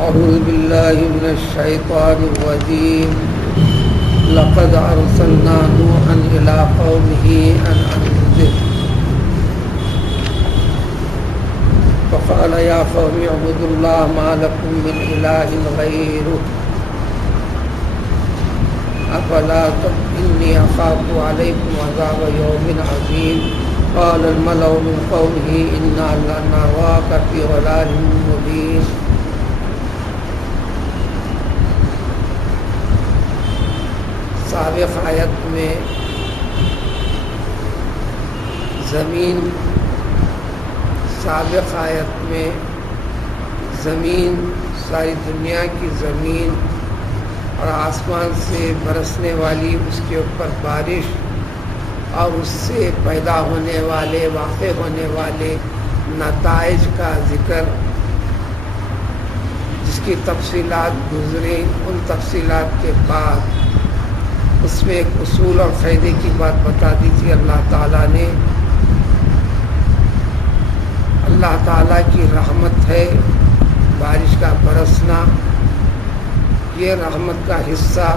أعوذ بالله من الشيطان الرجيم لقد أرسلنا نوحا إلى قومه أن أنذر فقال يا قوم اعبدوا الله ما لكم من إله غيره أفلا إني أخاف عليكم عذاب يوم عظيم قال الملأ من قومه إنا لنراك في ضلال مبين سابق آیت میں زمین ساری دنیا کی زمین اور آسمان سے برسنے والی اس کے اوپر بارش اور اس سے پیدا ہونے والے واقع ہونے والے نتائج کا ذکر، جس کی تفصیلات گزریں، ان تفصیلات کے بعد اس میں ایک اصول اور قاعدے کی بات بتا دی تھی اللہ تعالیٰ نے۔ اللہ تعالیٰ کی رحمت ہے بارش کا برسنا، یہ رحمت کا حصہ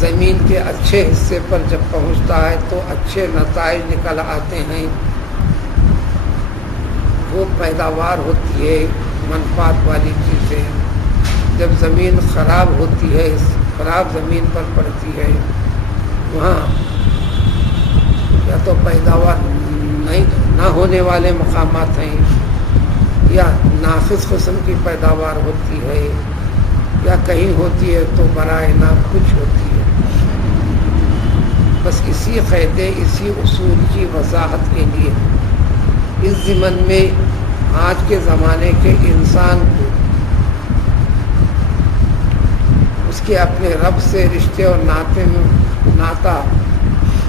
زمین کے اچھے حصے پر جب پہنچتا ہے تو اچھے نتائج نکل آتے ہیں، وہ پیداوار ہوتی ہے منفعت والی چیزیں۔ جب زمین خراب ہوتی ہے، خراب زمین پر پڑتی ہے، وہاں یا تو پیداوار نہ ہونے والے مقامات ہیں، یا ناقص قسم کی پیداوار ہوتی ہے، یا کہیں ہوتی ہے تو برائے نہ کچھ ہوتی ہے۔ بس اسی قاعدے، اسی اصول کی وضاحت کے لیے اس ضمن میں آج کے زمانے کے انسان کو اس کے اپنے رب سے رشتے اور ناطا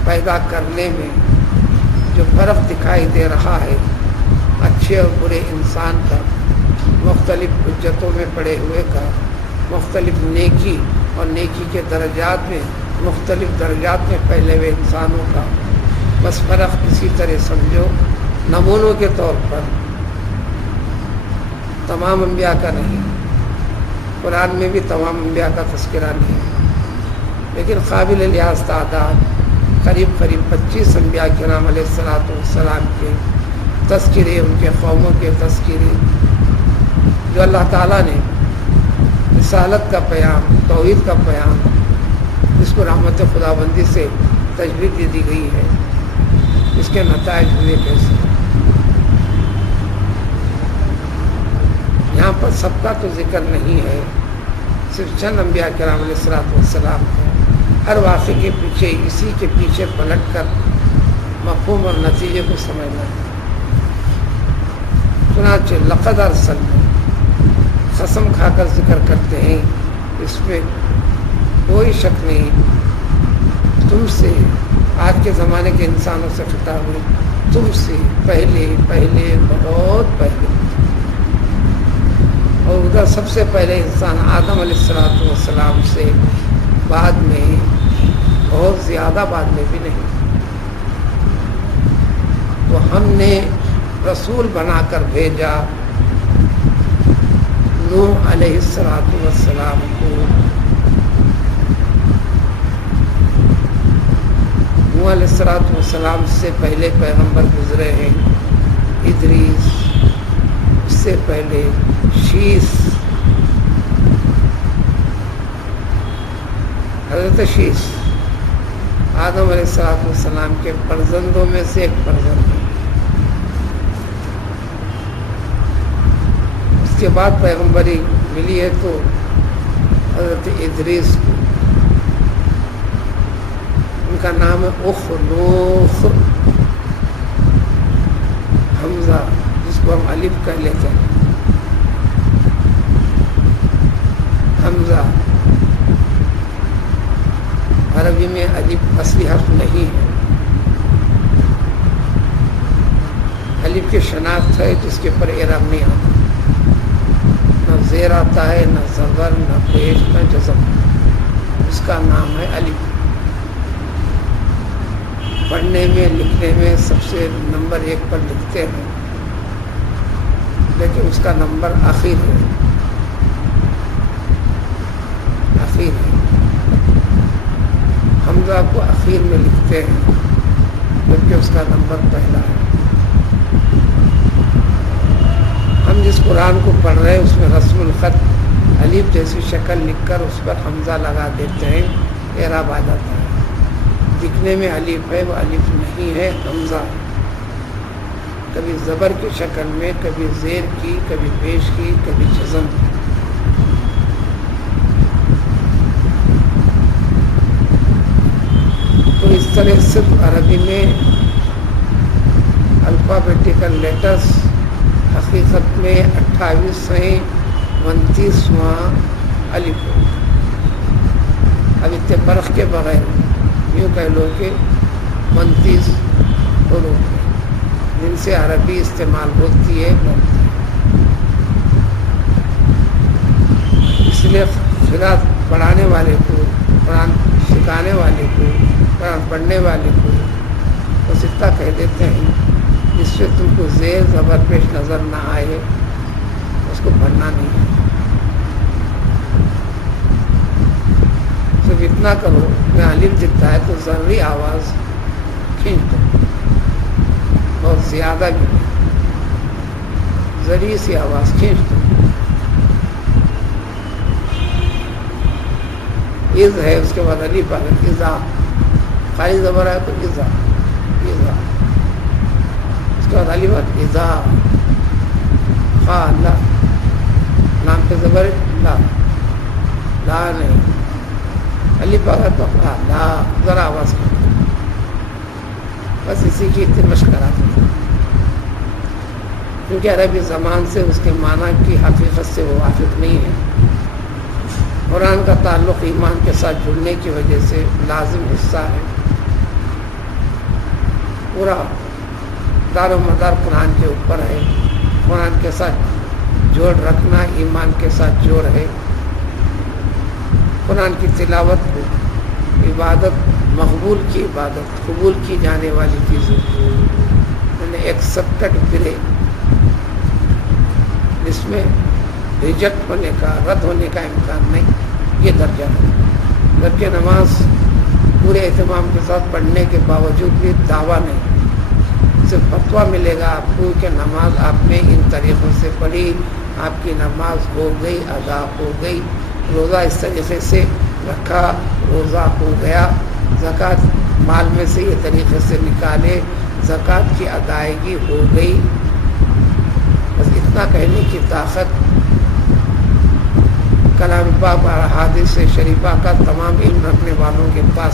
پیدا کرنے میں جو فرق دکھائی دے رہا ہے اچھے اور برے انسان کا، مختلف حجتوں میں پڑے ہوئے کا، مختلف نیکی اور نیکی کے درجات میں، مختلف درجات میں پھیلے ہوئے انسانوں کا، بس فرق اسی طرح سمجھو نمونوں کے طور پر تمام انبیاء کا نہیں، قرآن میں بھی تمام انبیاء کا تذکرہ نہیں، لیکن قابل لحاظ تعداد قریب 25 انبیاء کرام علیہ السلام کے تذکرے، ان کے قوموں کے تذکرے، جو اللہ تعالیٰ نے رسالت کا پیام، توحید کا پیام، جس کو رحمت خداوندی سے تجوید دی گئی ہے، اس کے نتائج ہوئے کیسے۔ یہاں پر سب کا تو ذکر نہیں ہے، صرف چند انبیاء کرام علیہ السلام ہیں۔ ہر واقعے کے پیچھے، اسی کے پیچھے پلٹ کر مفہوم اور نتیجے کو سمجھنا ہے۔ چنانچہ لقد ارسلنا، قسم کھا کر ذکر کرتے ہیں، اس میں کوئی شک نہیں، تم سے، آج کے زمانے کے انسانوں سے خطاب ہے، تم سے پہلے بہت پہلے، اور ادھر سب سے پہلے انسان آدم علیہ السلام سے بعد میں، بہت زیادہ بعد میں بھی نہیں، تو ہم نے رسول بنا کر بھیجا نوح علیہ السلام کو۔ نوح علیہ السلام سے پہلے پیغمبر گزرے ہیں، ادریس، اس سے پہلے شیس، حضرت شیس آدم علیہ السلام کے فرزندوں میں سے ایک فرزند ہے۔ اس کے بعد پیغمبری ملی ہے تو حضرت ادریس کو، ان کا نام ہے اخنوخ، حمزہ جس کو ہم الف کہہ لیتے ہیں، حمزہ عربی میں الف اصلی حرف نہیں ہے، الف کی شناخت ہے جس کے اوپر اعراب نہیں آتا، نہ زیر آتا ہے، نہ زبر، نہ پیش، نہ جزم، اس کا نام ہے الف۔ پڑھنے میں، لکھنے میں سب سے نمبر 1 پر لکھتے ہیں، لیکن اس کا نمبر آخر ہے، اخیر ہے. حمزہ کو اخیر میں لکھتے ہیں جبکہ اس کا نمبر پہلا ہے. ہم جس قرآن کو پڑھ رہے ہیں اس میں رسم الخط الف جیسی شکل لکھ کر اس پر حمزہ لگا دیتے ہیں، اعراب آ جاتا ہے. دکھنے میں الف ہے، وہ الف نہیں ہے، حمزہ. کبھی زبر کی شکل میں، کبھی زیر کی، کبھی پیش کی، کبھی جزم کی. تو اس طرح صرف عربی میں الفابیٹیکل لیٹرز حقیقت میں 28 ہیں، 29واں الف ہے. اب اتنے فرق کے بغیر یوں کہہ لو کہ 29 حروف ہیں جن سے عربی استعمال ہوتی ہے. اس لیے قرآن پڑھانے والے کو، قرآن سکھانے والے کو، قرآن پڑھنے والے کو بس اتنا کہہ دیتے ہیں جس سے تم کو زیر زبر پیش نظر نہ آئے اس کو پڑھنا نہیں ہے. صرف اتنا کرو کہ الف دکھتا ہے تو ضروری آواز کھینچ دو، بہت زیادہ بھی نہیں، ذریعے سی آواز کھینچ دو. عز ہے، اس کے بعد الف آ گئی، اذا خالی زبر ہے تو اذا، اذا اس کے بعد الف آ گئی، اذا خا لا، نام پہ زبر لا، لا نہیں، الف آ گیا تو لا، لا ذرا آواز کھینچ دو. بس اسی کی اتنی مشق کراتے ہیں کیونکہ عربی زبان سے اس کے معنی کی حقیقت سے وہ واقف نہیں ہے. قرآن کا تعلق ایمان کے ساتھ جڑنے کی وجہ سے لازم حصہ ہے. پورا دار و مدار قرآن کے اوپر ہے. قرآن کے ساتھ جوڑ رکھنا ایمان کے ساتھ جوڑ ہے. قرآن کی تلاوت کو عبادت، مقبول کی عبادت، قبول کی جانے والی چیزیں، یعنی ایکسپٹڈ پلے جس میں ریجیکٹ ہونے کا، رد ہونے کا امکان نہیں، یہ درجہ ہے. جبکہ نماز پورے اہتمام کے ساتھ پڑھنے کے باوجود بھی دعویٰ نہیں، صرف فتویٰ ملے گا آپ کو کہ نماز آپ نے ان طریقوں سے پڑھی، آپ کی نماز ہو گئی، ادا ہو گئی. روزہ اس طریقے سے رکھا، روزہ ہو گیا. زکوٰۃ مال میں سے یہ طریقے سے نکالے، زکوٰۃ کی ادائیگی ہو گئی. بس اتنا کہنے کی طاقت کلام پاک اور احادیث شریفہ کا تمام علم رکھنے والوں کے پاس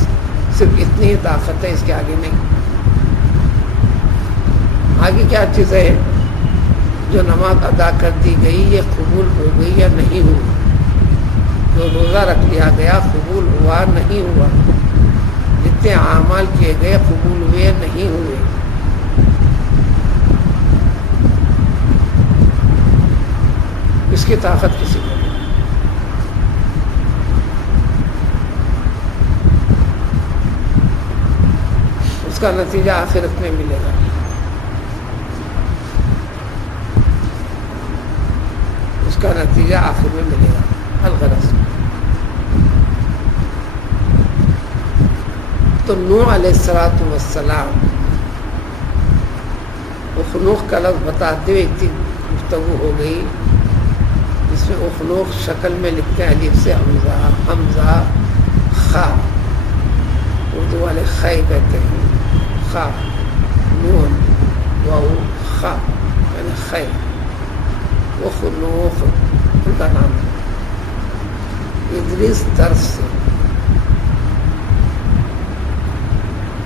صرف اتنی ہی طاقت ہے، اس کے آگے نہیں. آگے کیا چیز ہے جو نماز ادا کر دی گئی یہ قبول ہو گئی یا نہیں ہوئی؟ جو روزہ رکھ لیا گیا قبول ہوا نہیں ہوا؟ جتنے اعمال کیے گئے قبول ہوئے نہیں ہوئے؟ اس کی طاقت کسی کو نہیں. اس کا نتیجہ آخرت میں ملے گا. اس کا نتیجہ آخر میں ملے گا. الغرض تو نوح علیہ السلام اخنوخ کا لفظ بتاتے ہوئے اتنی گفتگو ہو گئی جس میں اخنوخ شکل میں لکھتے ہیں الف سے حمزہ، حمزہ خا، اردو والے خے کہتے ہیں، خا نون واو خا یعنی خے. اخنوخ ان کا نام ہے. ادریس درس سے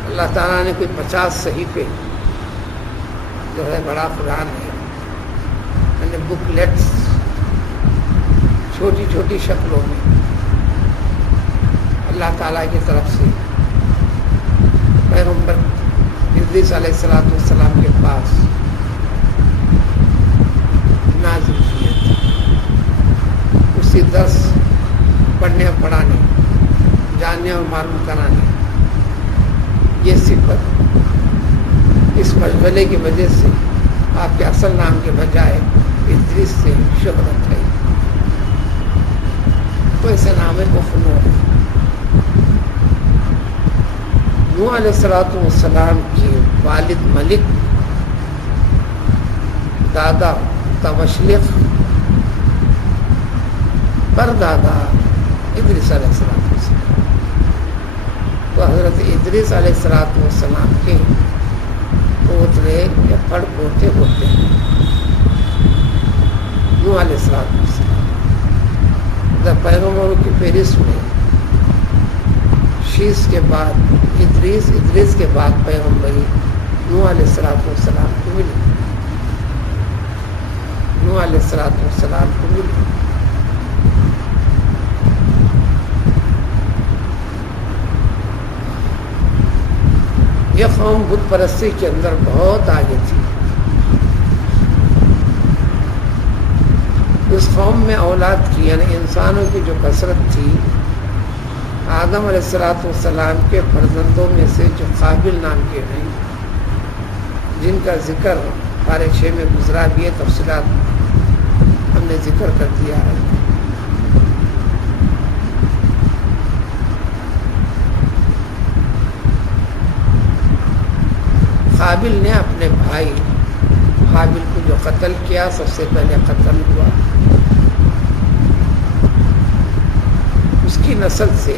اللہ تعالیٰ نے کوئی 50 صحیفے جو ہے بڑا قرآن ہے، یعنی بک لیٹس چھوٹی چھوٹی شکلوں میں اللہ تعالیٰ کی طرف سے پیغمبر ادریس علیہ السلام کے پاس نازل کیے تھے. اسی درس پڑھنے اور پڑھانے، جاننے اور معلوم کرانے، یہ صفت اس مشغلے کی وجہ سے آپ کے اصل نام کے بجائے ادریس سے شہرت ہے. تو سے نام ہے کفر نوح۔ نوح علیہ السلام کی والد ملک، دادا توشلق، پردادا ادریس علیہ السلام۔ تو حضرت ادریس علیہ السلام کے پوترے یا پڑ پوتے ہوتے ہیں نوح علیہ السلام۔ جب پیغمبروں کی فہرست میں شیش کے بعد ادریس کے بعد پیغمبری نوح علیہ السلام کو ملی، نوح علیہ السلام کو ملی۔ یہ قوم بت پرستی کے اندر بہت آگے تھی۔ اس قوم میں اولاد کی یعنی انسانوں کی جو کثرت تھی، آدم علیہ السلام کے فرزندوں میں سے جو قابل نام کے ہیں، جن کا ذکر پارے 6 میں گزرا بھی ہے، تفصیلات ہم نے ذکر کر دیا ہے۔ قابل نے اپنے بھائی حابل کو جو قتل کیا، سب سے پہلے قتل ہوا، اس کی نسل سے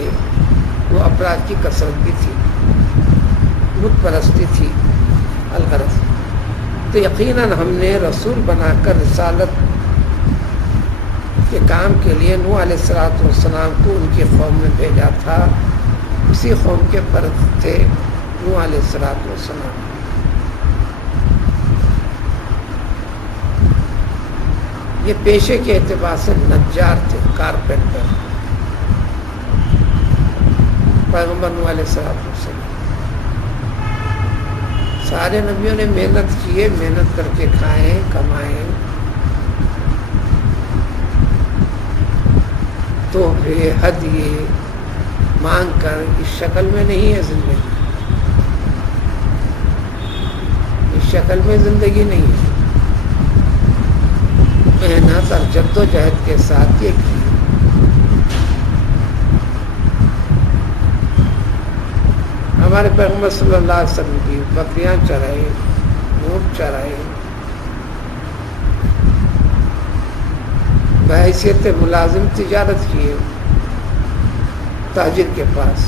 وہ اپرادھ کی کثرت بھی تھی، بت پرستی تھی الغرض۔ تو یقیناً ہم نے رسول بنا کر رسالت کے کام کے لیے نوح علیہ السلام کو ان کی قوم میں بھیجا تھا۔ اسی قوم کے فرد تھے نوح علیہ السلام۔ یہ پیشے کے اعتبار سے نجار تھے، کارپینٹر۔ پیغمبر نوح علیہ السلام سارے نبیوں نے محنت کی ہے، محنت کر کے کھائیں کمائیں، تحفے ہدیے مانگ کر اس شکل میں نہیں ہے زندگی، اس شکل میں زندگی نہیں ہے۔ محنت اور جد و جہد کے ساتھ یہ کی۔ ہمارے پیغمبر صلی اللہ علیہ وسلم کی بکریاں چرائے، اونٹ چرائے، بحیثیت ملازم تجارت کیے تاجر کے پاس۔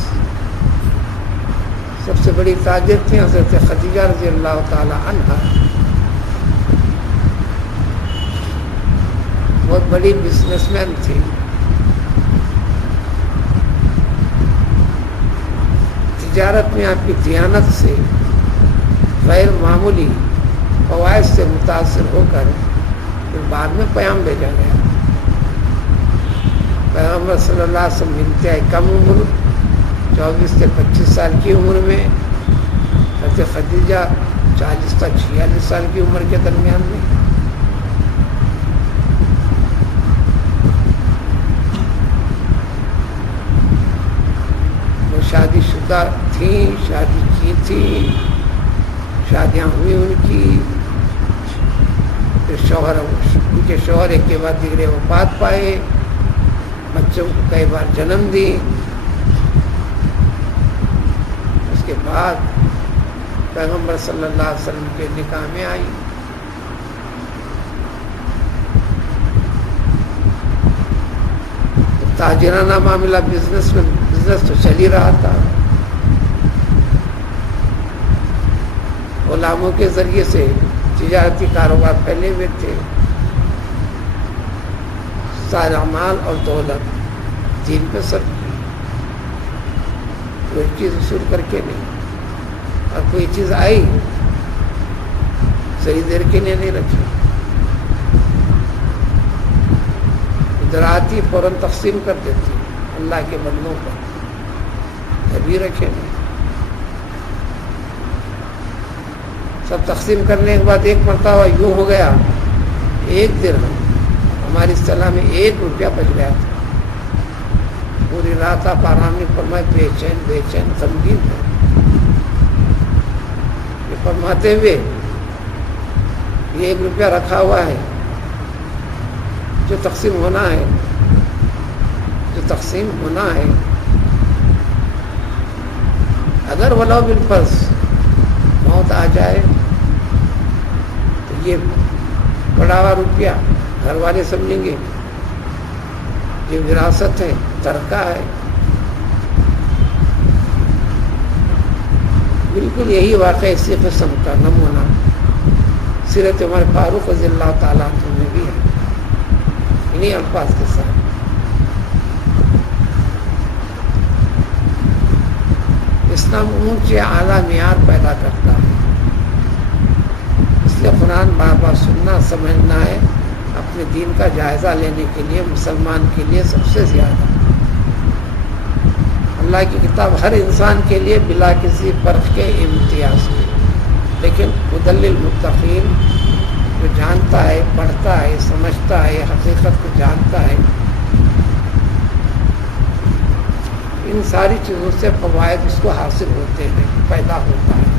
سب سے بڑی تاجر تھی حضرت خدیجہ رضی اللہ تعالی عنہا، بہت بڑی بزنس مین تھی۔ تجارت میں آپ کی دیانت سے غیر معمولی فوائد سے متاثر ہو کر پھر بعد میں پیام بھیجا گیا۔ پیغمبر صلی اللہ علیہ وسلم انتہائی کم عمر 24 سے 25 سال کی عمر میں، حضرت خدیجہ 40 سے 46 سال کی عمر کے درمیان میں۔ وہ شادی شدہ تھیں، شادی کی تھی، شادیاں ہوئی ان کی، پھر ان کے شوہر ایک کے بعد دیگرے وفات پائے، بچوں کو کئی بار جنم دی۔ اس کے بعد پیغمبر صلی اللہ علیہ وسلم کے نکاح میں آئی۔ تاجرانہ معاملہ، بزنس تو چل ہی رہا تھا۔ غلاموں کے ذریعے سے تجارتی کاروبار پھیلے ہوئے تھے، سارا مال اور دولت دین پہ سب کی، کوئی چیز اصول کر کے نہیں، اور کوئی چیز آئی صحیح دیر کے لیے نہیں رکھی، ادھر آتی فوراً تقسیم کر دیتی اللہ کے بندوں پر، کبھی رکھے نہیں۔ سب تقسیم کرنے کے بعد ایک مرتبہ یوں ہو گیا، ایک درہم ہماری اصطلاح میں 1 روپیہ بچ گیا تھا۔ پوری رات آپ آرام نے فرمائے، بے چین غمگین ہے۔ یہ فرماتے ہوئے یہ 1 روپیہ رکھا ہوا ہے جو تقسیم ہونا ہے، جو تقسیم ہونا ہے. اگر ولو بالفرض موت آ جائے تو یہ پڑا ہوا روپیہ گھر والے سمجھیں گے یہ وراثت ہے، ترکہ ہے. بالکل یہی واقعہ اسی قسم کا نمونہ سیرت عمر فاروق رضی اللہ تعالیٰ عنہ میں بھی ہے، انہی الفاظ کے ساتھ. اسلام اونچے اعلیٰ معیار پیدا کرتا ہے، اس لیے قرآن بار بار سننا سمجھنا ہے اپنے دین کا جائزہ لینے کے لیے. مسلمان کے لیے سب سے زیادہ اللہ کی کتاب ہر انسان کے لیے بلا کسی فرق کے امتیاز کے، لیکن ہدی للمتقین جو جانتا ہے، پڑھتا ہے، سمجھتا ہے، حقیقت کو جانتا ہے، ان ساری چیزوں سے فوائد اس کو حاصل ہوتے ہیں، پیدا ہوتا ہے.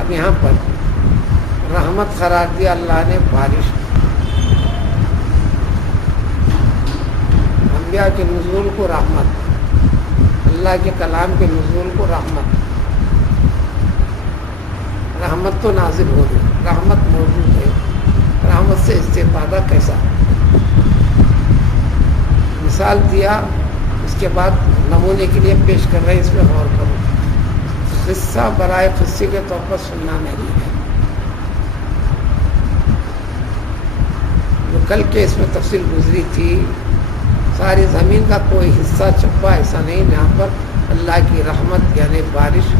اب یہاں پر رحمت قرار دیا اللہ نے بارش، انبیاء کے نزول کو رحمت، اللہ کے کلام کے نزول کو رحمت. رحمت تو نازل ہو گئی، رحمت موجود ہے، رحمت سے استفادہ کیسا؟ مثال دیا، اس کے بعد نمونے کے لیے پیش کر رہے ہیں، اس میں غور کرو. قصہ برائے قصے کے طور پر سننا نہیں ہے. جو کل کے اس میں تفصیل گزری تھی، ساری زمین کا کوئی حصہ چپا ایسا نہیں جہاں پر اللہ کی رحمت یعنی بارش،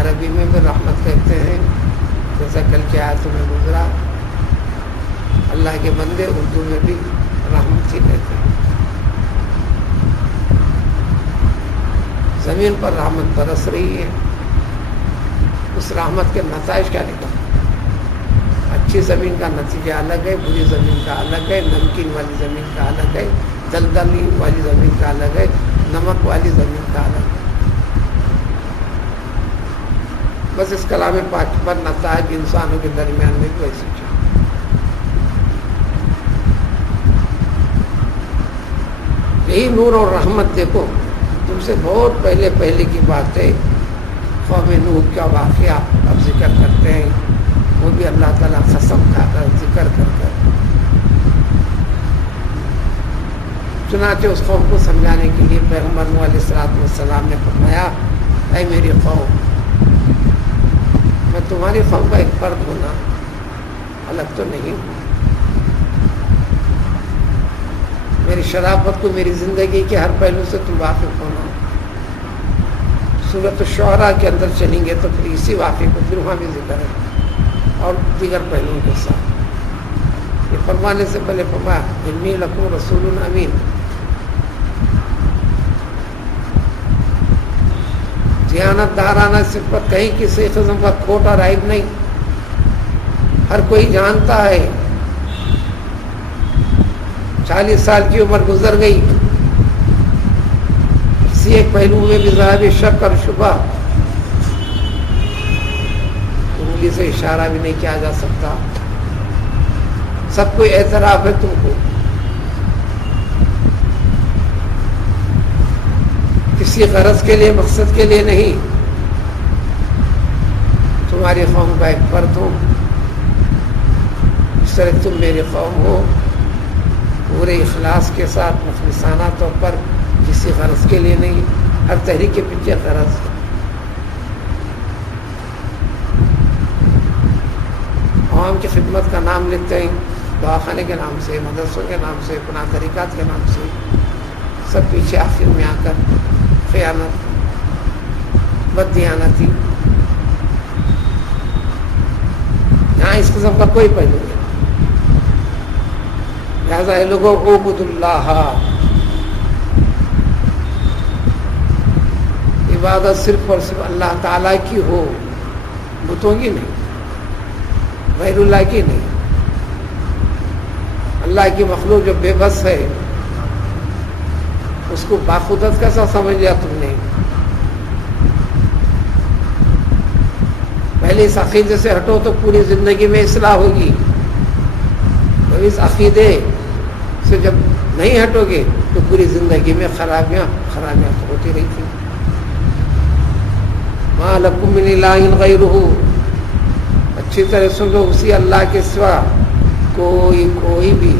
عربی میں بھی رحمت کہتے ہیں، جیسا کل کے آیتوں میں گزرا. اللہ کے بندے اردو میں بھی رحمت ہی کہتے ہیں. زمین پر رحمت برس رہی ہے. اس رحمت کے نتائج کیا نکلا؟ اچھی زمین کا نتیجہ الگ ہے، بری زمین کا الگ ہے، نمکین والی زمین کا الگ ہے، دلدلی والی زمین کا الگ ہے، نمک والی زمین کا الگ ہے. بس اس کلام پاک پر نتائج انسانوں کے درمیان میں بھی ویسی چیز. یہی نور اور رحمت دیکھو، تم سے بہت پہلے کی بات ہے. قوم نوح کا واقعہ اب ذکر کرتے ہیں، وہ بھی اللہ تعالیٰ قسم کھا کر ذکر کر چنانچہ اس قوم کو سمجھانے کے لیے پیغمبر نوح علیہ السلام نے فرمایا، اے میری قوم، میں تمہاری قوم کا ایک فرد ہوں نا، الگ تو نہیں ہوں. میری شرافت کو میری زندگی کے ہر پہلو سے تم واقف ہونا. سورۃ الشعراء کے اندر چلیں گے تو پھر اسی واقعے کو پھر وہاں بھی ذکر ہے اور دیگر پہلوؤں کے ساتھ. یہ فرمانے سے پہلے فرمایا انی لکم رسول امین. دیانت دارانہ صفت کہیں کسی قسم کا کھوٹ اور عیب نہیں. ہر کوئی جانتا ہے 40 سال کی عمر گزر گئی، کسی ایک پہلو میں بھی ذرا بھی شک اور شبہ، انگلی سے اشارہ بھی نہیں کیا جا سکتا. سب کو اعتراف ہے تم کو. کسی غرض کے لیے، مقصد کے لیے نہیں. تمہاری قوم کا ایک فرد ہوں، اس طرح تم میری قوم ہو. پورے اخلاص کے ساتھ مخلصانہ طور پر، کسی غرض کے لیے نہیں. ہر تحریک کے پیچھے غرض ہے. عوام کی خدمت کا نام لیتے ہیں، دواخانے کے نام سے، مدرسوں کے نام سے، گناہ طریقات کے نام سے، سب پیچھے آخر میں آ کر خیانت، بددیانتی. یہاں اس قسم کا کوئی پہلو نہیں. لہٰذا اے لوگوں اعبدوا اللہ، عبادت صرف اور صرف اللہ تعالیٰ کی ہو، بتوں کی نہیں، غیر اللہ کی نہیں. اللہ کی مخلوق جو بے بس ہے اس کو باخودت کیسا سمجھ لیا تم نے؟ پہلے اس عقیدے سے ہٹو تو پوری زندگی میں اصلاح ہوگی. تو اس عقیدے سے جب نہیں ہٹو گے تو پوری زندگی میں خرابیاں تو ہوتی رہی تھی. ما لکم من الہ غیرہ، اچھی طرح سن لو، اسی اللہ کے سوا کوئی بھی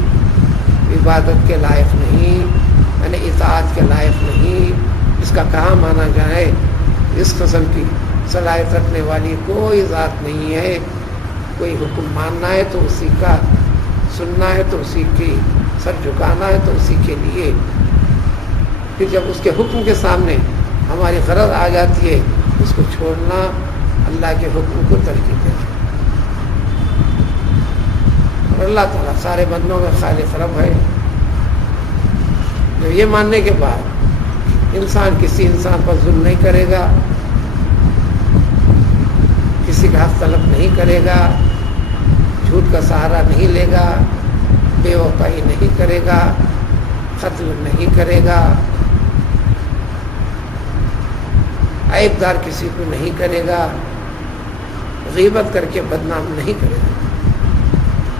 عبادت کے لائق نہیں، یعنی اطاعت کے لائق نہیں. اس کا کہاں مانا جائے، اس قسم کی صلاحیت رکھنے والی کوئی ذات نہیں ہے. کوئی حکم ماننا ہے تو اسی کا، سننا ہے تو اسی کی، سر جھکانا ہے تو اسی کے لیے. پھر جب اس کے حکم کے سامنے ہماری غرض آ جاتی ہے، اس کو چھوڑنا، اللہ کے حکم کو ترجیح دینا. اور اللہ تعالیٰ سارے بندوں میں خالق رب ہے. جب یہ ماننے کے بعد انسان کسی انسان پر ظلم نہیں کرے گا، کسی کا حق طلب نہیں کرے گا، جھوٹ کا سہارا نہیں لے گا، بے وفائی نہیں کرے گا، قتل نہیں کرے گا، عیب دار کسی کو نہیں کرے گا، غیبت کر کے بدنام نہیں کرے گا.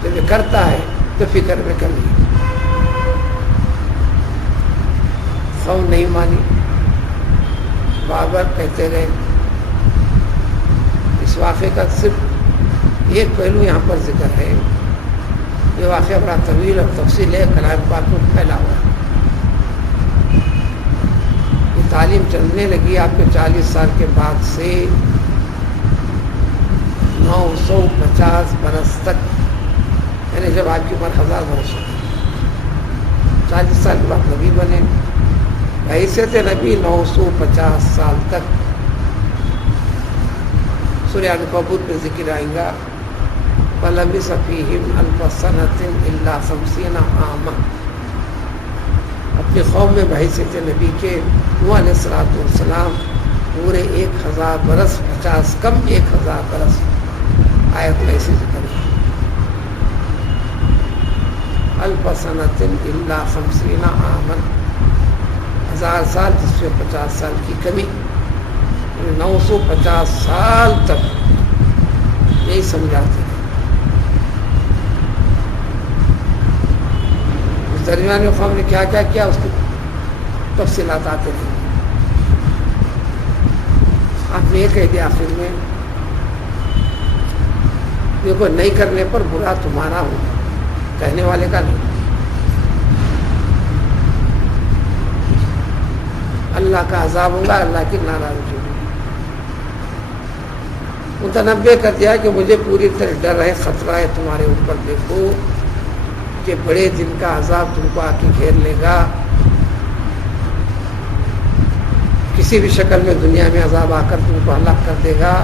جب یہ کرتا ہے تو فکر میں کمی. قوم نہیں مانی، بار کہتے گئے. اس واقعے کا صرف ایک پہلو یہاں پر ذکر ہے. یہ واقعہ بڑا طویل اور تفصیل ہے، کلام پاک میں پھیلا ہوا ہے. یہ تعلیم چلنے لگی آپ کے 40 سال کے بعد سے 950 برس تک، یعنی جب آپ کی عمر 1000 برس ہوئی، 40 سال کے بعد نبی بنے. حیثیت نبی 950 سال تک. سورہ عنکبوت پہ ذکر آئیں گا، فَلَبِثَ فِيهِمْ أَلْفَ سَنَةٍ إِلَّا 50 عَامًا. اپنی قوم میں بحیثیت نبی کے نوح علیہ السلام پورے 1000 برس، 50 کم 1000 برس. آیت میں ایسی ذکر ہے، أَلْفَ سَنَةٍ إِلَّا 50 عَامًا. 1000 سال جس میں 50 سال کی کمی، 950 سال تک یہی سمجھاتے ہیں. اس درمیان میں قوم نے کیا کیا کیا، اس کی تفصیلات آتے ہیں. آپ نے یہ کہہ دیا آخر میں، دیکھو نہیں کرنے پر برا تمہارا ہوگا، کہنے والے کا نہیں. اللہ کا عذاب ہوگا، اللہ کی ناراضگی ہوگی. متنبع کر دیا کہ مجھے پوری طرح ڈر ہے، خطرہ ہے تمہارے اوپر. دیکھو کہ بڑے دن کا عذاب تم کو آ کے گھیر لے گا. کسی بھی شکل میں دنیا میں عذاب آ کر تم کو ہلاک کر دے گا،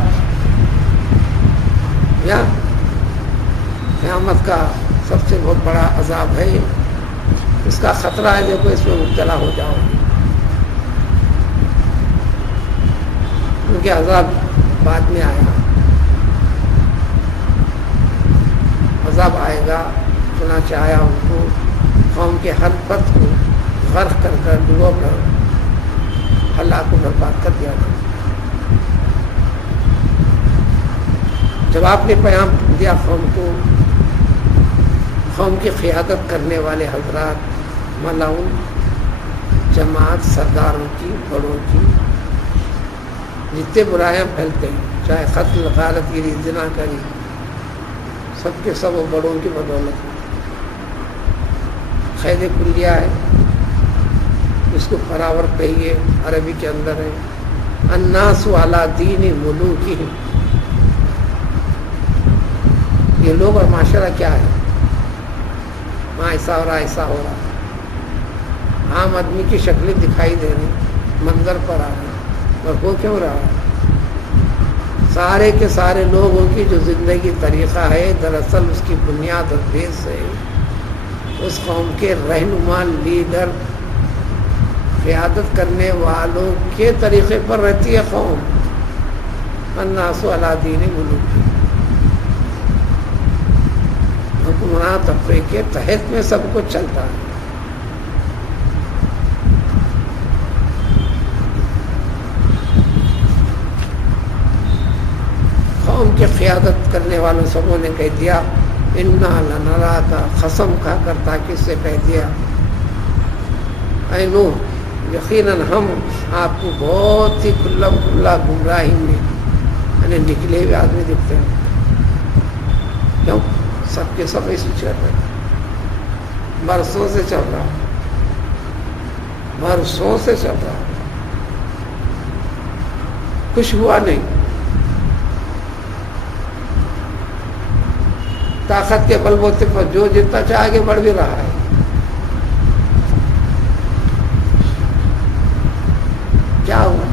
یا قیامت کا سب سے بہت بڑا عذاب ہے. اس کا خطرہ ہے، دیکھو اس میں مبتلا ہو جاؤ. کیونکہ عذاب بعد میں آیا، عذاب آئے گا. چنانچہ آیا ان کو، قوم کے ہر فرد کو غرق کر کر، ڈبو کر، ہلاک کو برباد کر دیا گیا. جب آپ نے پیام دیا قوم کو، قوم کی قیادت کرنے والے حضرات، ملاؤن، جماعت، سرداروں کی، بڑوں کی، جتنے برائیاں پھیلتے ہیں، چاہے قتل، غارت گیری، زنا کری، سب کے سب وہ بڑوں کی بدولت. قید کلیہ ہے، اس کو پراور کہیے، عربی کے اندر ہے. الناس علی دین ملوکہم. یہ لوگ اور معاشرہ کیا ہے؟ وہاں ایسا ہو رہا، ایسا ہو رہا. عام آدمی کی شکلیں دکھائی دے رہی، منظر پر آ رہے، اور وہ کیوں رہا؟ سارے کے سارے لوگوں کی جو زندگی طریقہ ہے، دراصل اس کی بنیاد اور بیس ہے اس قوم کے رہنما، لیڈر، قیادت کرنے والوں کے طریقے پر رہتی ہے قوم. الناس علی دین ملوکہم. حکمراں طبقے کے تحت میں سب کچھ چلتا ہے. قوم کی قیادت کرنے والوں سبوں نے کہہ دیا انا لنراک، قسم کھا کر تاکید سے کہہ دیا اے نوح یقیناً ہم آپ کو بہت ہی کھلا کھلا گمراہی میں یعنی نکلے ہوئے آدمی دکھتے ہیں. کیوں؟ سب کے سب ایسے چل رہے ہیں، برسوں سے چل رہا، برسوں سے چل رہا، کچھ ہوا نہیں. طاقت کے بل بوتے پر جو جتنا چاہ آگے بڑھ بھی رہا ہے. کیا ہوا؟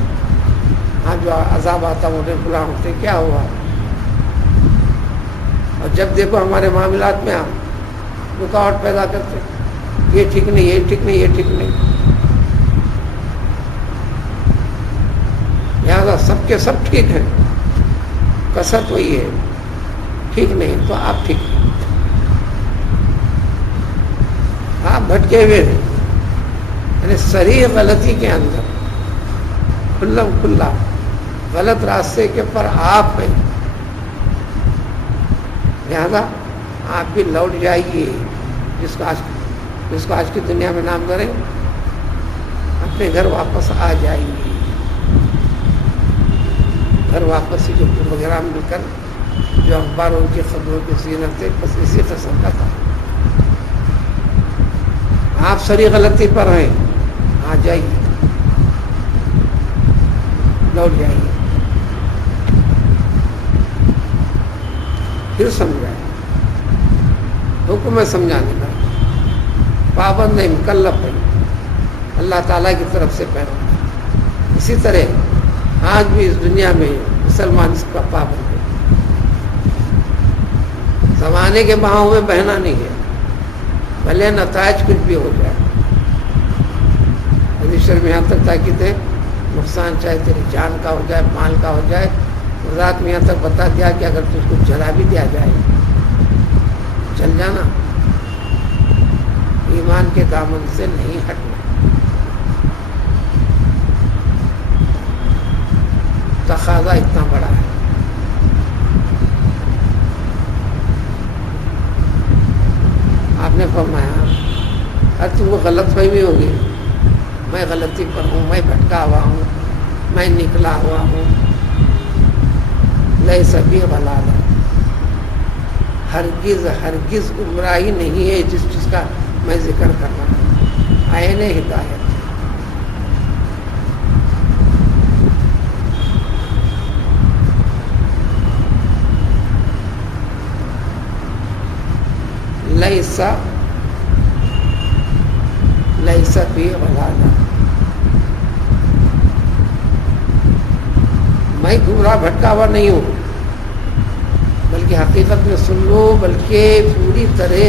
ہاں جو عذاب آتا انہیں بلا ہوتے کیا ہوا؟ اور جب دیکھو ہمارے معاملات میں آپ رکاوٹ پیدا کرتے، یہ ٹھیک نہیں، یہ ٹھیک نہیں، یہ ٹھیک نہیں. لہٰذا سب کے سب ٹھیک ہیں، کثرت وہی ہے، ٹھیک نہیں تو آپ ٹھیک نہیں. آپ بھٹکے ہوئے ہیں، یعنی صریح غلطی کے اندر کھلم کھلا غلط راستے کے پر آپ ہیں. لہذا آپ بھی لوٹ جائیے، جس کو آج کی دنیا میں نام کریں، اپنے گھر واپس آ جائیے. گھر واپس ہی جو پروگرام مل کر جو اخباروں کی خبروں کی زینت ہے، بس اسی قسم کا تھا. آپ صریح غلطی پر ہیں، آ جائیے، لوٹ جائیے، پھر سمجھائیں. حکم ہے سمجھانے کا، پابند نہیں، مکلف ہے، اللہ تعالیٰ کی طرف سے پیدا. اسی طرح آج بھی اس دنیا میں مسلمان اس کا پابند ہے. زمانے کے بہاؤں میں بہنا نہیں ہے، بھلے نتائج کچھ بھی ہو جائے. حدیث شریف میں یہاں تک تاکید ہے، نقصان چاہے تیری جان کا ہو جائے، مال کا ہو جائے. ذات میں یہاں تک بتا دیا کہ اگر تجھ کو جلا بھی دیا جائے چل جانا، ایمان کے دامن سے نہیں ہٹنا. تقاضا اتنا بڑا ہے. آپ نے فرمایا ارے تم کو غلط فہمی ہوگی، میں غلطی پر ہوں، میں بھٹکا ہوا ہوں، میں نکلا ہوا ہوں. لیس بی ضلالہ، ہرگز ہرگز گمراہی نہیں ہے جس چیز کا میں ذکر کر رہا ہوں. عین ہدایت. لیس بی ضلالہ، میں گمراہ بھٹکا ہوا نہیں ہوں، بلکہ حقیقت میں سن لو، بلکہ پوری طرح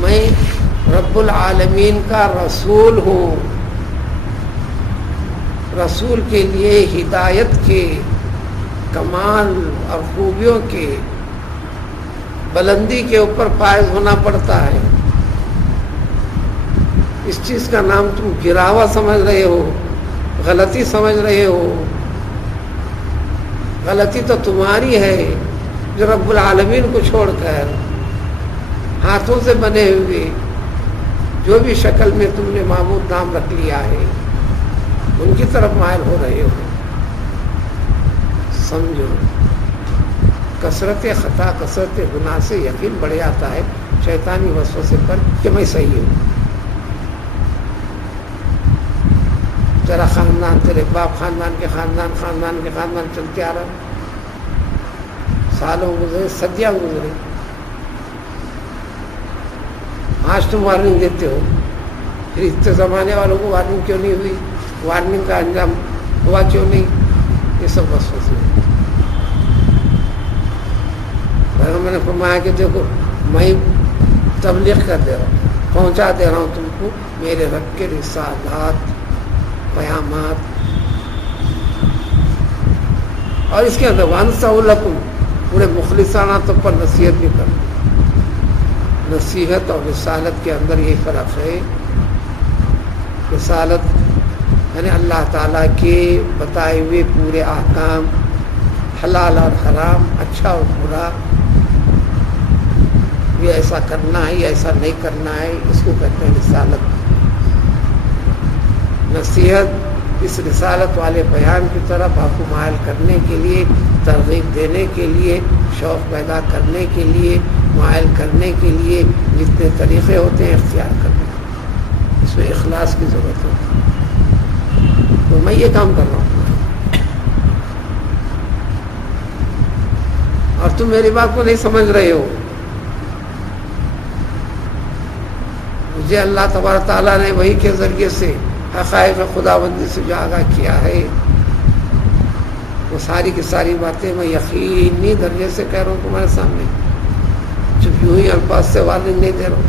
میں رب العالمین کا رسول ہوں. رسول کے لیے ہدایت کے کمال اور خوبیوں کے بلندی کے اوپر فائز ہونا پڑتا ہے. اس چیز کا نام تم گراوا سمجھ رہے ہو، غلطی سمجھ رہے ہو. غلطی تو تمہاری ہے جو رب العالمین کو چھوڑ کر ہاتھوں سے بنے ہوئے جو بھی شکل میں تم نے معبود نام رکھ لیا ہے ان کی طرف مائل ہو رہے ہو. سمجھو، کثرت خطا، کثرت گناہ سے یقین بڑھ جاتا ہے شیطانی وسوسے پر کہ میں صحیح ہوں. تیرا خاندان، تیرے باپ خاندان کے خاندان چلتے آ رہا، سالوں گزرے، صدیاں گزرے. آج تم وارننگ دیتے ہو، پھر اتنے زمانے والوں کو وارننگ کیوں نہیں ہوئی؟ وارننگ کا انجام ہوا کیوں نہیں؟ یہ سب وسوسے. میں نے فرمایا کہ دیکھو میں تبلیغ کر دے رہا ہوں، پہنچا دے رہا ہوں تم کو میرے رب کے رسالات، پیامات. اور اس کے اندر وانصحُ لکم، پورے مخلصانہ طور پر نصیحت بھی کر. نصیحت اور رسالت کے اندر یہ فرق ہے. رسالت یعنی اللہ تعالیٰ کے بتائے ہوئے پورے احکام، حلال اور حرام، اچھا اور برا، یہ ایسا کرنا ہے یا ایسا نہیں کرنا ہے، اس کو کہتے ہیں رسالت۔ نصیحت اس رسالت والے بیان کی طرف آپ کو مائل کرنے کے لیے، ترغیب دینے کے لیے، شوق پیدا کرنے کے لیے، مائل کرنے کے لیے جتنے طریقے ہوتے ہیں اختیار کرنے، اس میں اخلاص کی ضرورت ہوتی ہے۔ تو میں یہ کام کر رہا ہوں اور تم میری بات کو نہیں سمجھ رہے ہو۔ مجھے اللہ تبارک تعالیٰ نے وحی کے ذریعے سے حقائق خداوندی سے جو آگاہ کیا ہے، وہ ساری کی ساری باتیں میں یقینی درجے سے کہہ رہا ہوں تمہارے سامنے، جب یوں ہی الفاظ سے وارننگ نہیں دے رہا ہوں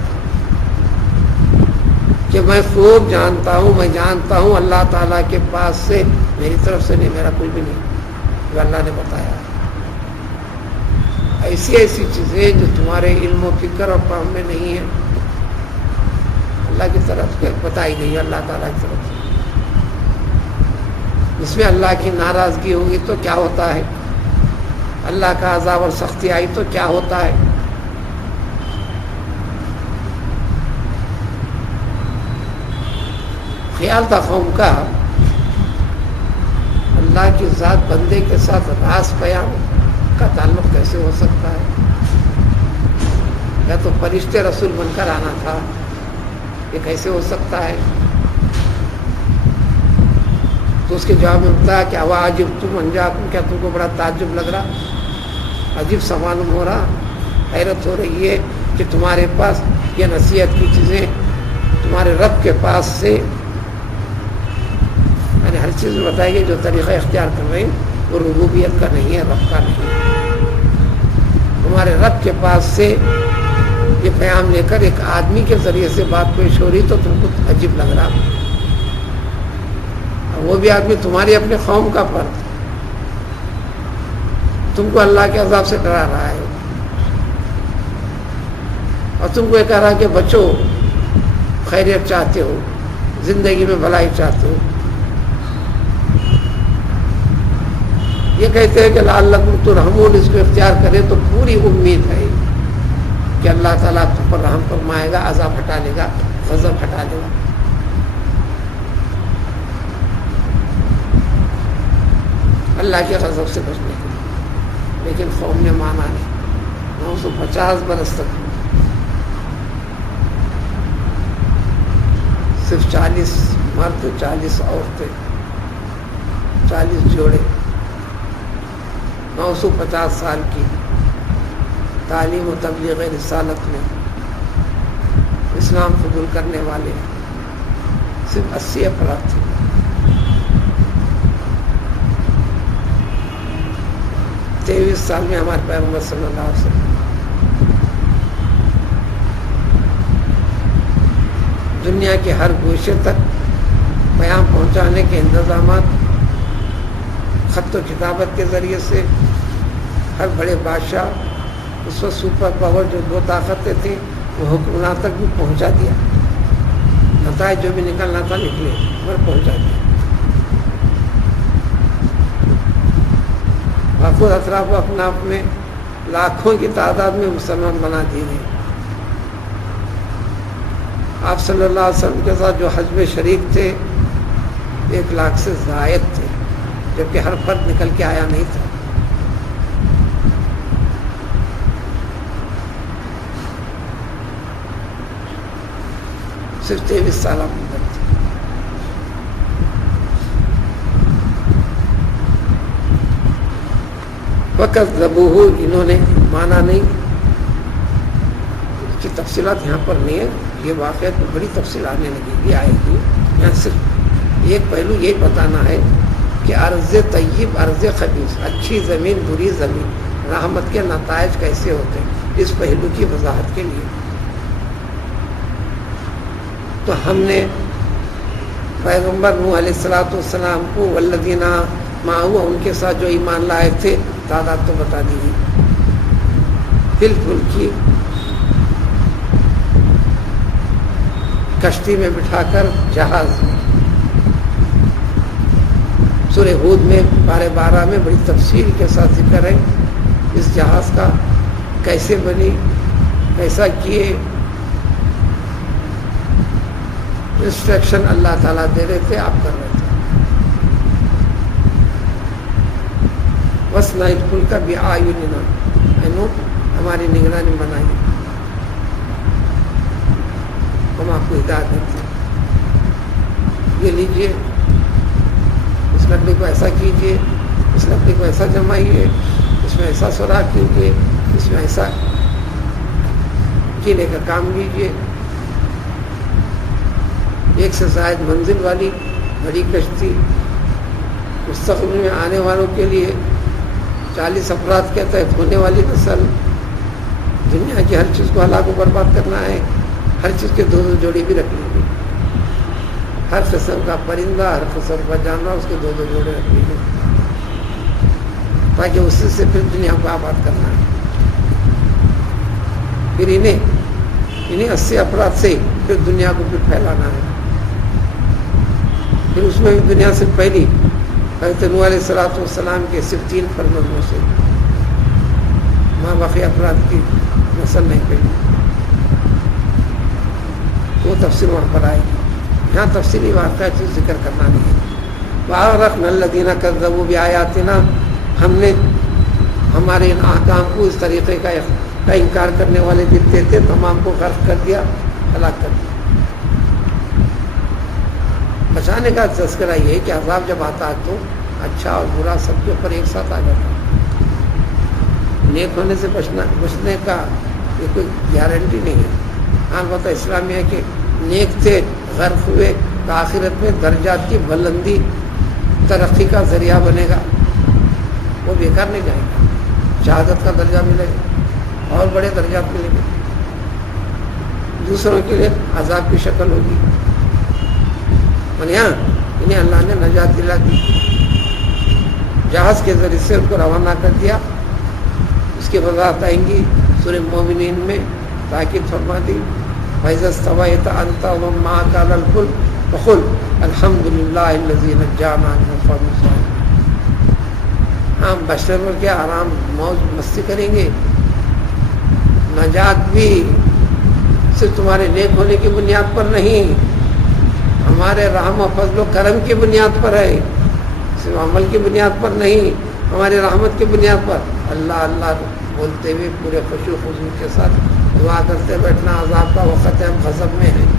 کہ میں خوب جانتا ہوں، میں جانتا ہوں اللہ تعالیٰ کے پاس سے، میری طرف سے نہیں، میرا کچھ بھی نہیں، جو اللہ نے بتایا ہے۔ ایسی ایسی چیزیں جو تمہارے علم و فکر اور فہم میں نہیں ہیں، اللہ کی طرف سے بتائی گئی ہے، اللہ تعالیٰ کی طرف سے۔ اس میں اللہ کی ناراضگی ہوگی تو کیا ہوتا ہے، اللہ کا عذاب اور سختی آئی تو کیا ہوتا ہے۔ خیال تھا قوم کا اللہ کی ذات بندے کے ساتھ راز پیام کا تعلق کیسے ہو سکتا ہے، یا تو فرشتے رسول بن کر آنا تھا، یہ کیسے ہو سکتا ہے۔ تو اس کے جواب میں بتایا کہ عجب تم انجاکم، کیا تم کو بڑا تعجب لگ رہا، عجیب سا معلوم ہو رہا، حیرت ہو رہی ہے کہ تمہارے پاس یہ نصیحت کی چیزیں تمہارے رب کے پاس سے، یعنی ہر چیز میں بتائی گئی جو طریقہ اختیار کر رہے ہیں وہ ربوبیت کا نہیں ہے، رب کا نہیں ہے۔ تمہارے رب کے پاس سے یہ پیام لے کر ایک آدمی کے ذریعے سے بات پیش ہو رہی تو تم کو عجیب لگ رہا، وہ بھی آدمی تمہاری اپنے قوم کا فرد، تم کو اللہ کے عذاب سے ڈرا رہا ہے اور تم کو یہ کہہ رہا ہے کہ بچو، خیریت چاہتے ہو، زندگی میں بھلائی چاہتے ہو۔ یہ کہتے ہیں کہ لعلکم ترحمون، اس کو اختیار کرے تو پوری امید ہے کہ اللہ تعالیٰ تم پر رحم فرمائے گا، عذاب ہٹا لے گا، غضب ہٹا لے گا۔ اللہ کے غضب سے بچنے کے لیے، لیکن قوم نے مانا نہیں۔ 950 برس تک صرف 40 مرد، 40 عورتیں، 40 جوڑے، 950 سال کی تعلیم و تبلیغ رسالت میں اسلام قبول کرنے والے صرف 80 افراد تھے۔ تیئیس سال میں ہمارے پیغمبر صلی اللہ علیہ وسلم دنیا کے ہر گوشے تک پیام پہنچانے کے انتظامات خط و کتابت کے ذریعے سے، ہر بڑے بادشاہ، اس وقت سپر پاور جو 2 طاقتیں تھیں وہ حکمران تک بھی پہنچا دیا، نتائج جو بھی نکلنا تھا نکلے، مگر پہنچا دیا۔ خود اطراف و اکناف میں لاکھوں کی تعداد میں مسلمان بنا دیے گئے۔ آپ صلی اللہ علیہ وسلم کے ساتھ جو حج میں شریک تھے 1 لاکھ سے زائد تھے، جبکہ ہر فرد نکل کے آیا نہیں تھا۔ صرف 23 سالہ مدت تھی۔ وقت ذبوہ، انہوں نے مانا نہیں، اس کی تفصیلات یہاں پر نہیں ہے، یہ واقعات میں بڑی تفصیل آنے لگے گی، آئے گی۔ یہاں صرف ایک پہلو یہی بتانا ہے کہ ارض طیب، ارض خبیث، اچھی زمین، بری زمین، رحمت کے نتائج کیسے ہوتے ہیں، اس پہلو کی وضاحت کے لیے تو ہم نے پیغمبر نوح علیہ السلام کو والذین معہ، ان کے ساتھ جو ایمان لائے تھے، تعداد تو بتا دی گئی، بالکل کی کشتی میں بٹھا کر جہاز، سورہ ہود میں پارے 12 میں بڑی تفصیل کے ساتھ ذکر ہے اس جہاز کا، کیسے بنی، ایسا کیے. انسٹرکشن اللہ تعالیٰ دے رہے تھے، آپ کر رہے تھے. وَاصْنَعِ الْفُلْكَ بِأَعْيُنِنَا، نو ہماری نگرانی بنائی. ہم آپ کو ہدایت دیتے ہیں، یہ لیجئے، اس لکڑی کو ایسا کیجئے، اس لکڑی کو ایسا جمائیے، اس میں ایسا سوراخ کیجئے، اس میں ایسا کیلے کا کام کیجئے. ایک سے زائد منزل والی بڑی کشتی، مستقبل میں آنے والوں کے لیے 40 افراد کے تحت ہونے والی نسل. دنیا کی ہر چیز کو ہلاک و برباد کرنا ہے. ہر چیز کے 2 جوڑی بھی رکھ لیجیے. ہر قسم کا پرندہ، ہر قسم کا جانور، اس کے 2 جوڑے رکھ لیجیے، تاکہ اسی سے پھر دنیا کو آباد کرنا ہے. پھر انہیں 80 افراد سے پھر دنیا کو پھر پھیلانا ہے. پھر اس میں بھی دنیا سے پہلی حضرت نوح علیہ السلام کے صرف 3 فرزندوں سے باقی افراد کی نسل نہیں پہلی. وہ تفصیل وہاں پر آئے گی. یہاں تفصیلی واقعہ چیز ذکر کرنا نہیں ہے. وَأَغْرَقْنَا الَّذِينَ كَذَّبُوا بِآيَاتِنَا، ہم نے ہمارے ان احکام کو، اس طریقے کا انکار کرنے والے جتنے تھے تمام کو غرق کر دیا، ہلاک کر دیا. بچانے کا تذکرہ یہ ہے کہ عذاب جب آتا ہے تو اچھا اور برا سب کے اوپر ایک ساتھ آ جاتا ہے. نیک ہونے سے بچنے کا یہ کوئی گارنٹی نہیں ہے. ہاں بتا اسلام یہ ہے کہ نیک تھے، غرق ہوئے تو آخرت میں درجات کی بلندی، ترقی کا ذریعہ بنے گا. وہ بیکار نہیں جائے گا. شہادت کا درجہ ملے گا اور بڑے درجات ملیں گے. دوسروں کے لیے عذاب کی شکل ہوگی. اور یہاں انہیں اللہ نے نجات دلا دی، جہاز کے ذریعے سے ان کو روانہ کر دیا. اس کی وضاحت آئیں گی سورہ مومنین میں. تاکید فرما دی، فَإِذَا اسْتَوَيْتَ أَنْتَ وَمَن مَّعَكَ عَلَى الْفُلْكِ فَقُلْ الْحَمْدُ لِلَّهِ الَّذِي نَجَّانَا مِنَ الْقَوْمِ الظَّالِمِينَ. ہم بشر میں کیا آرام موج مستی کریں گے. نجات بھی صرف تمہارے نیک ہونے کی بنیاد پر نہیں، ہمارے رحم و فضل و کرم کی بنیاد پر ہے. صرف عمل کی بنیاد پر نہیں، ہماری رحمت کی بنیاد پر. اللہ اللہ بولتے ہوئے پورے خشوع و خضوع کے ساتھ دعا کرتے بیٹھنا. عذاب کا وقت ہے، ہم غضب میں ہیں،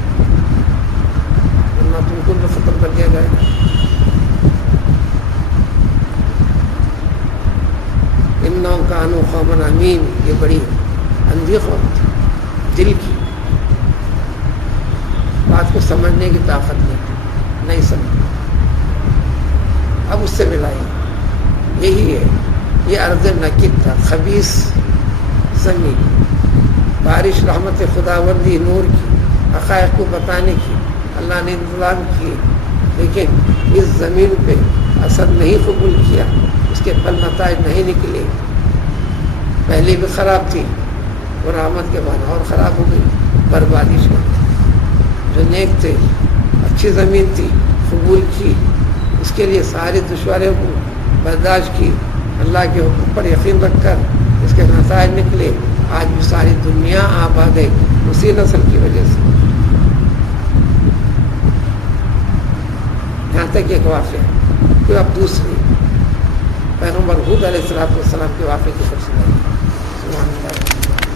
ورنہ تم کو بھی ختم کر دیا جائے گا. انہم کانوا قوما عمین، یہ بڑی اندھی قوم تھی، دل کی بات کو سمجھنے کی طاقت نہیں سمجھ. اب اس سے ملائی یہی ہے. یہ ارض نکد تھا، خبیث زمین. بارش رحمت خداوندی، نور کی، حقائق کو بتانے کی اللہ نے انتظام کیے، لیکن اس زمین پہ اثر نہیں قبول کیا، اس کے پھل نتائج نہیں نکلے. پہلے بھی خراب تھی اور رحمت کے بعد اور خراب ہو گئی، بربادی سے. جو نیک تھے، اچھی زمین تھی، قبول کی، اس کے لیے ساری دشواریوں کو برداشت کی، اللہ کے حکم پر یقین رکھ کر اس کے نتائج نکلے. آج بھی ساری دنیا آباد ہے اسی نسل کی وجہ سے. یہاں تک ایک واقعہ ہے. پھر اب دوسری پیغمبر ہود علیہ السلام کے واقعے کی تفصیل ہے.